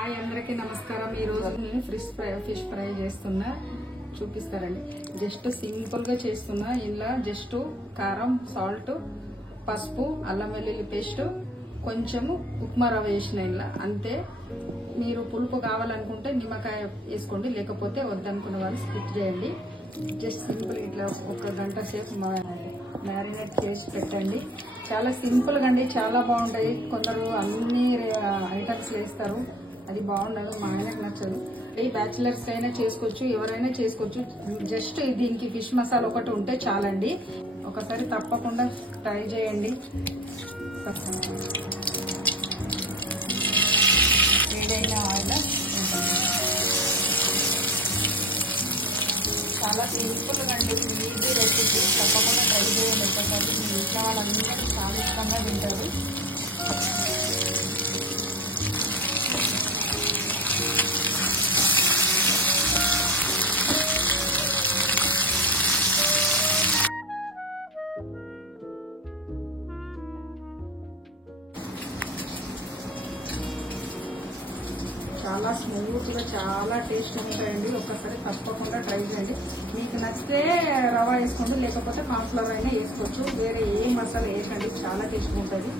Hi అందరికీ నమస్కారం। ఈ రోజు నేను ఫిష్ ఫ్రై చేస్తున్నా, చూపిస్తారండి। జస్ట్ సింపుల్ గా చేస్తున్నా। ఇలా జస్ట్ కారం, సాల్ట్, పసుపు, అల్లం వెల్లుల్లి పేస్ట్, కొంచెము ఉప్మా రవ్వ వేసిన ఇలా అంతే। మీరు పులుపు కావాలనుకుంటే నిమ్మకాయ వేసుకోండి, లేకపోతే వద్దనుకున్న వాళ్ళు స్కిప్ చేయండి। జస్ట్ సింపుల్ ఇట్లా ఒక గంట సేపు మ్యారినేట్ చేసి పెట్టండి। చాలా సింపుల్ గా అండి, చాలా బాగుంటాయి। కొందరు అన్ని ఐటమ్స్ వేస్తారు, అది బాగుండదు, మా ఆయనకు నచ్చదు। ఈ బ్యాచిలర్స్ అయినా చేసుకోవచ్చు, ఎవరైనా చేసుకోవచ్చు। జస్ట్ దీనికి ఫిష్ మసాలా ఒకటి ఉంటే చాలండి। ఒకసారి తప్పకుండా ట్రై చేయండి। ఏదైనా ఆయిల్ చాలా సింపుల్ గా అండి, ఈజీ రెసిపీ, తప్పకుండా ట్రై చేయండి। ఒకసారి మీ ఇంట్లో వాళ్ళందరూ చాలా ఇష్టంగా తింటారు। చాలా స్మూత్ గా, చాలా టేస్ట్ ఉంటాయండి। ఒక్కసారి తప్పకుండా ట్రై చేయండి। మీకు నచ్చితే రవ్వ వేసుకోండి, లేకపోతే కార్న్ఫ్లవర్ అయినా వేసుకోవచ్చు। వేరే ఏ మసాలా వేయకండి, చాలా టేస్ట్ ఉంటుంది।